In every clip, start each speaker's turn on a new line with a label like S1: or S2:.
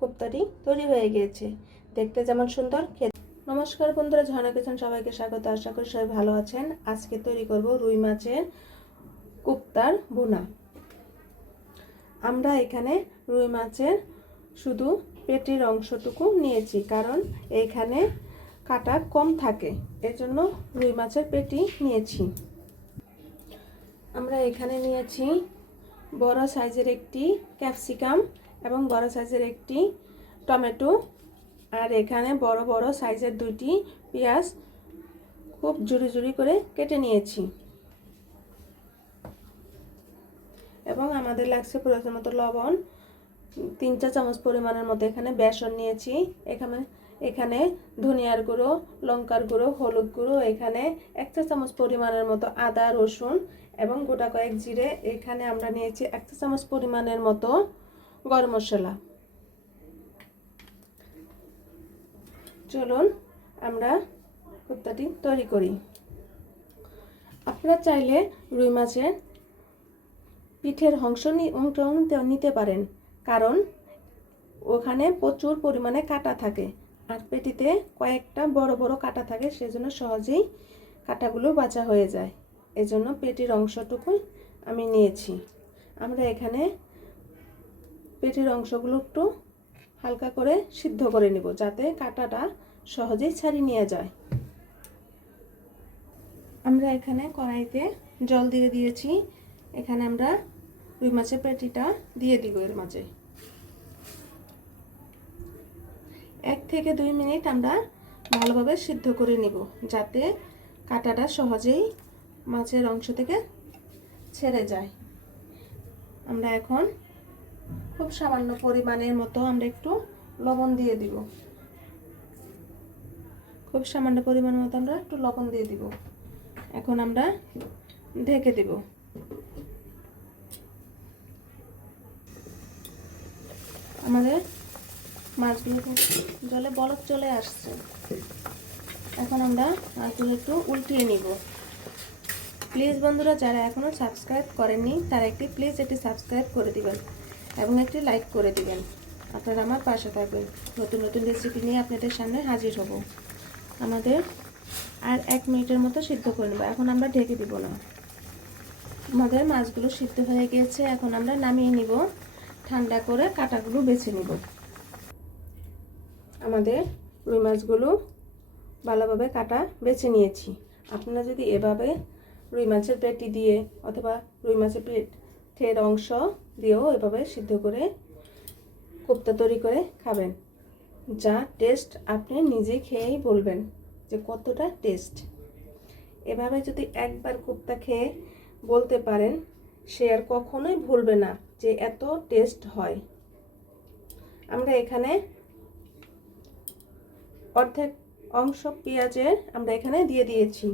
S1: কোপ্তাটি তৈরি হয়ে গিয়েছে। দেখতে যেমন সুন্দর, খেতে নমস্কার বন্ধুরা ঝর্ণা কিচেন সবাইকে স্বাগত। আশা করি সবাই ভালো আছেন। আজকে তৈরি করব রুই মাছের কোপ্তার বোনা আমরা এখানে রুই মাছের শুধু পেটির অংশটুকু নিয়েছি, কারণ এখানে কাটা কম থাকে। এজন্য রুই মাছের পেটি নিয়েছি। আমরা এখানে নিয়েছি বড় সাইজের একটি ক্যাপসিকাম। এবং বড় সাইজের একটি টমেটো। আর এখানে বড় বড় সাইজের দুটি পেঁয়াজ খুব জুড়ি জুড়ি করে কেটে নিয়েছি। এবং আমাদের লাগছে প্রয়োজন মতো লবণ। তিন চা চামচ পরিমাণের মতো এখানে বেসন নিয়েছি। এখানে এখানে ধনিয়ার গুঁড়ো, লঙ্কার গুঁড়ো, হলুদ গুঁড়ো, এখানে এক চা চামচ পরিমাণের মতো আদা, রসুন এবং গোটা কয়েক জিরে এখানে আমরা নিয়েছি এক চা চামচ পরিমাণের মতো গরম মশলা। চলুন আমরা কুর্তাটি তৈরি করি। আপনারা চাইলে রুই মাছের পিঠের অংশ নিতে পারেন। কারণ ওখানে প্রচুর পরিমাণে কাটা থাকে। আর পেটিতে কয়েকটা বড় বড় কাটা থাকে, সেজন্য সহজেই কাটাগুলো বাঁচা হয়ে যায়। এজন্য পেটির অংশটুকু আমি নিয়েছি। আমরা এখানে পেটির অংশগুলো একটু হালকা করে সিদ্ধ করে নিব যাতে কাটাটা সহজেই ছাড়িয়ে নিয়ে যায়। আমরা এখানে কড়াইতে জল দিয়ে দিয়েছি। এখানে আমরা রুই মাছের পেটিটা দিয়ে দিব এর মাঝে। এক থেকে দুই মিনিট আমরা ভালোভাবে সিদ্ধ করে নিব যাতে কাটাটা সহজেই মাছের অংশ থেকে ছেড়ে যায়। আমরা এখন খুব সামান্য পরিমাণের মতো আমরা একটু লবণ দিয়ে দিব। খুব সামান্য পরিমাণ মতো আমরা একটু লবণ দিয়ে দিব। এখন আমরা ঢেকে দিব। আমাদের মাছগুলো জলে বরফ চলে আসছে। এখন আমরা মাছগুলো একটু উল্টিয়ে নিব। প্লিজ বন্ধুরা, যারা এখনও সাবস্ক্রাইব করেননি, তারা একটি প্লিজ এটি সাবস্ক্রাইব করে দিবেন। এবং একটি লাইক করে দিবেন। আপনারা আমার পাশে থাকবেন। নতুন নতুন রেসিপি নিয়ে আপনাদের সামনে হাজির হব। আমাদের আর এক মিনিটের মতো সিদ্ধ করে নেব। এখন আমরা ঢেকে দিব না। আমাদের মাছগুলো সিদ্ধ হয়ে গিয়েছে। এখন আমরা নামিয়ে নিব। ঠান্ডা করে কাটাগুলো বেছে নিব। আমাদের রুই মাছগুলো ভালোভাবে কাটা বেছে নিয়েছি। আপনারা যদি এভাবে রুই মাছের পেটি দিয়ে অথবা রুই মাছের পেটের অংশ দিয়েও এভাবে সিদ্ধ করে কোপ্তা তৈরি করে খাবেন। যা টেস্ট আপনি নিজে খেয়েই বলবেন যে কতটা টেস্ট এভাবে যদি একবার কোপ্তা খেয়ে বলতে পারেন, সে আর কখনোই ভুলবে না যে এত টেস্ট হয়। আমরা এখানে অর্ধেক অংশ পেঁয়াজের আমরা এখানে দিয়ে দিয়েছি।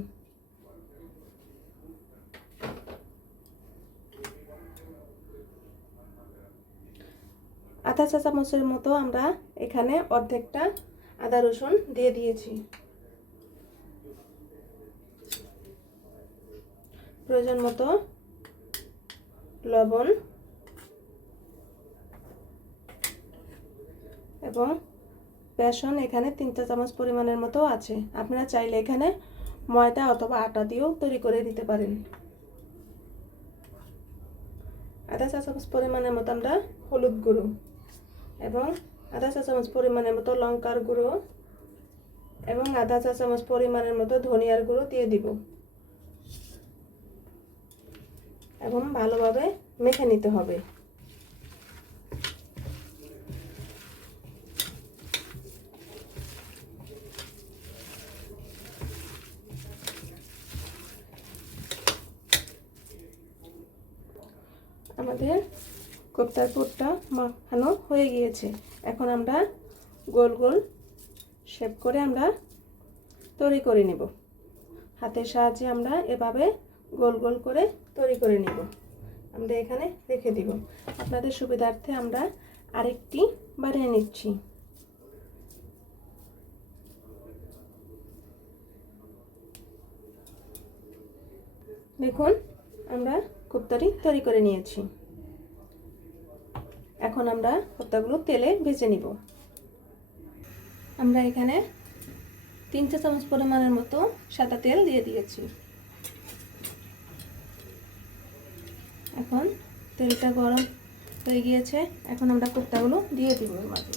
S1: আধা চা চামচের মতো আমরা এখানে অর্ধেকটা আদা রসুন দিয়ে দিয়েছি। প্রয়োজন মতো লবণ এবং বেসন এখানে তিন চা চামচ পরিমাণের মতো আছে। আপনারা চাইলে এখানে ময়দা অথবা আটা দিয়েও তৈরি করে দিতে পারেন। আধা চা চামচ পরিমাণের মতো আমরা হলুদ গুঁড়ো। এবং আধা চা চামচ পরিমাণের মতো লঙ্কার গুঁড়ো এবং আধা চা চামচ পরিমাণের মতো ধনিয়ার গুঁড়ো দিয়ে দিব। এবং ভালোভাবে মেখে নিতে হবে আমাদের কোপ্তার পুরটা মাখানো হয়ে গিয়েছে। এখন আমরা গোল গোল শেপ করে আমরা তৈরি করে নেব। হাতের সাহায্যে আমরা এভাবে গোল গোল করে তৈরি করে নেব। আমরা এখানে রেখে দিব। আপনাদের সুবিধার্থে আমরা আরেকটি বানিয়ে নিচ্ছি। দেখুন, আমরা কুপ্তারি তৈরি করে নিয়েছি। এখন আমরা কোপ্তাগুলো তেলে ভেজে নিব। আমরা এখানে তিন চা চামচ পরিমাণের মতো সাদা তেল দিয়ে দিয়েছি। এখন তেলটা গরম হয়ে গিয়েছে, এখন আমরা কোপ্তাগুলো দিয়ে দিব এর মাঝে।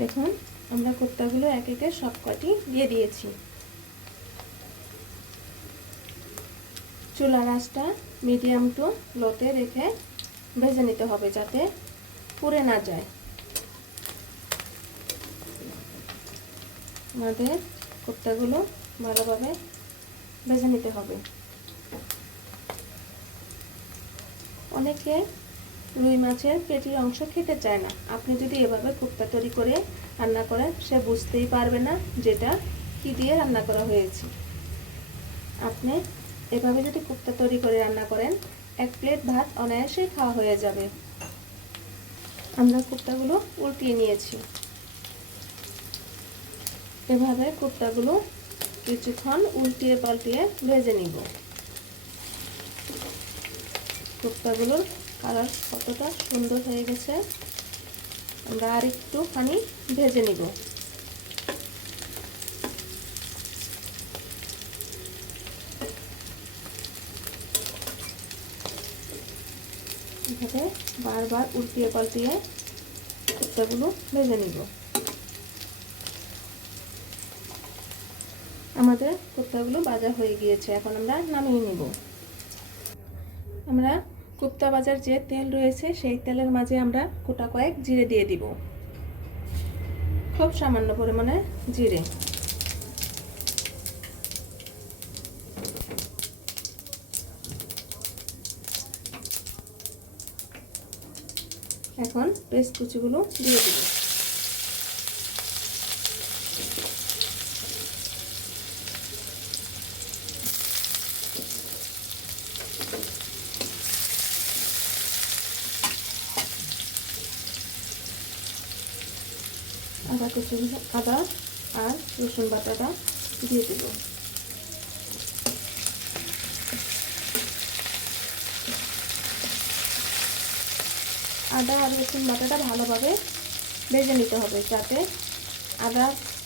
S1: দেখুন আমরা কোপ্তাগুলো এক একে সব কটি দিয়ে দিয়েছি। চুলা আঁচটা মিডিয়াম টু লোতে রেখে ভেজে নিতে হবে যাতে পুড়ে না যায়। আমাদের কোপ্তাগুলো ভালোভাবে ভেজে নিতে হবে। অনেকে রুই মাছের পেটির অংশ খেতে চায় না। আপনি যদি এভাবে কুপ্তা তৈরি করে রান্না করেন, সে বুঝতেই পারবে না যেটা কি দিয়ে রান্না করা হয়েছে। আপনি এভাবে যদি কুপ্তা তৈরি করে রান্না করেন, এক প্লেট ভাত অনায়াসেই খাওয়া হয়ে যাবে। আমরা কুপ্তাগুলো উল্টিয়ে নিয়েছি। এভাবে কুপ্তাগুলো কিছুক্ষণ উল্টিয়ে পাল্টিয়ে ভেজে নিব। কোপ্তাগুলোর কালার কতটা সুন্দর হয়ে গেছে, আমরা আর একটুখানি ভেজে নিব। এভাবে বারবার উল্টিয়ে পাল্টিয়ে কুর্তাগুলো ভেজে নিব। আমাদের কুর্তাগুলো ভাজা হয়ে গিয়েছে, এখন আমরা নামিয়ে নিব। আমরা কুপ্তা বাজার যে তেল রয়েছে, সেই তেলের মাঝে আমরা গোটা কয়েক জিরে দিয়ে দিব। খুব সামান্য পরিমাণে জিরে। এখন পেস্ট কুচিগুলো দিয়ে দিব। আদা কুচি আদা আর রসুন বাটাটা দিয়ে দেব। আদা আর রসুন বাটাটা ভালোভাবে ভেজে নিতে হবে যাতে আদা,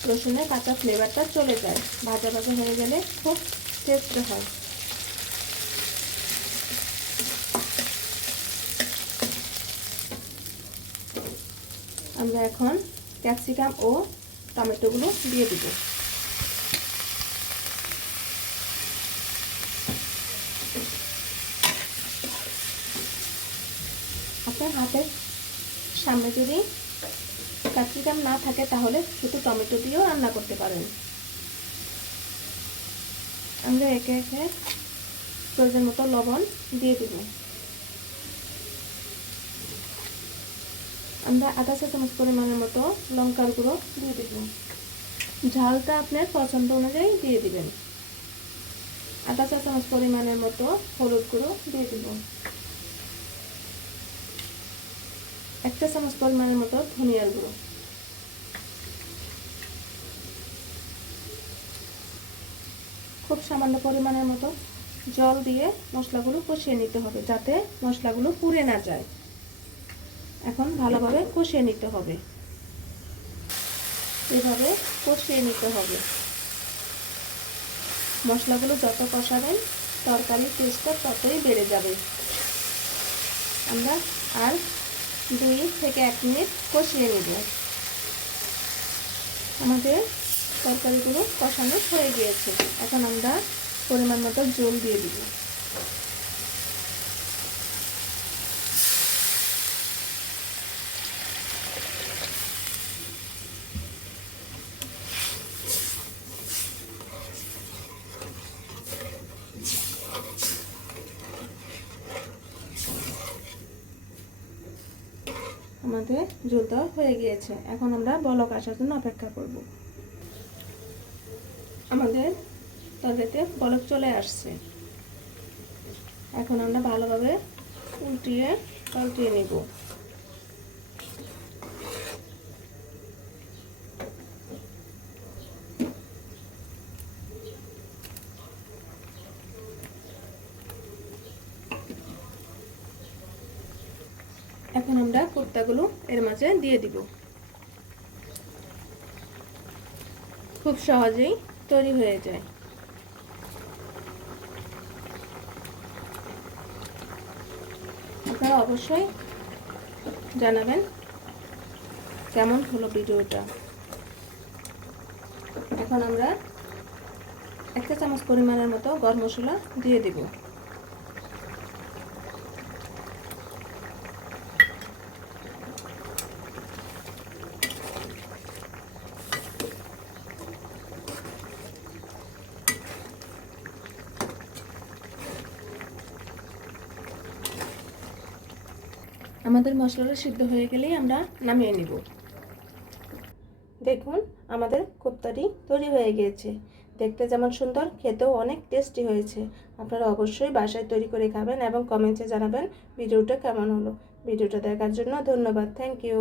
S1: রসুনের কাঁচা ফ্লেভারটা চলে যায়। ভাজা ভাজা হয়ে গেলে খুব টেস্ট হয়। আমরা এখন ক্যাপসিকাম ও টমেটোগুলো দিয়ে দিব। আপনার হাতের সামনে যদি ক্যাপসিকাম না থাকে, তাহলে শুধু টমেটো দিয়েও রান্না করতে পারেন। আমরা একে একে প্রয়োজন মতো লবণ দিয়ে দিব। আমরা আধা চা চামচ পরিমাণের মতো লঙ্কার গুঁড়ো দিয়ে দেব। ঝালটা আপনার পছন্দ অনুযায়ী দিয়ে দিবেন। আধা চা চামচ পরিমাণের মতো হলুদ গুঁড়ো দিয়ে দেব। এক চা চামচ পরিমাণের মতো ধনিয়ার গুঁড়ো। খুব সামান্য পরিমাণের মতো জল দিয়ে মশলাগুলো কষিয়ে নিতে হবে যাতে মশলাগুলো পুড়ে না যায়। এখন ভালোভাবে কষিয়ে নিতে হবে। এভাবে কষিয়ে নিতে হবে। মশলাগুলো যত কষাবেন, তরকারির টেস্টটা ততই বেড়ে যাবে। আমরা আর দুই থেকে এক মিনিট কষিয়ে নেব। আমাদের তরকারিগুলো কষানো হয়ে গিয়েছে। এখন আমরা পরিমাণ মতো জল দিয়ে দিব। আমাদের দেওয়া হয়ে গিয়েছে। এখন আমরা বলক আসার জন্য অপেক্ষা করব। আমাদের তরকারিতে বলক চলে আসছে। এখন আমরা ভালোভাবে উল্টিয়ে পাল্টিয়ে নেব। এখন আমরা কোপ্তাগুলো এর মাঝে দিয়ে দিব। খুব সহজেই তৈরি হয়ে যায়। আপনারা অবশ্যই জানাবেন কেমন হলো ভিডিওটা। এখন আমরা একটা চামচ পরিমাণের মতো গরম মশলা দিয়ে দিব। আমাদের মশলাটা সিদ্ধ হয়ে গেলেই আমরা নামিয়ে নিব। দেখুন, আমাদের কোপ্তাটি তৈরি হয়ে গিয়েছে। দেখতে যেমন সুন্দর, খেতেও অনেক টেস্টি হয়েছে। আপনারা অবশ্যই বাসায় তৈরি করে খাবেন এবং কমেন্টে জানাবেন ভিডিওটা কেমন হলো। ভিডিওটা দেখার জন্য ধন্যবাদ। Thank you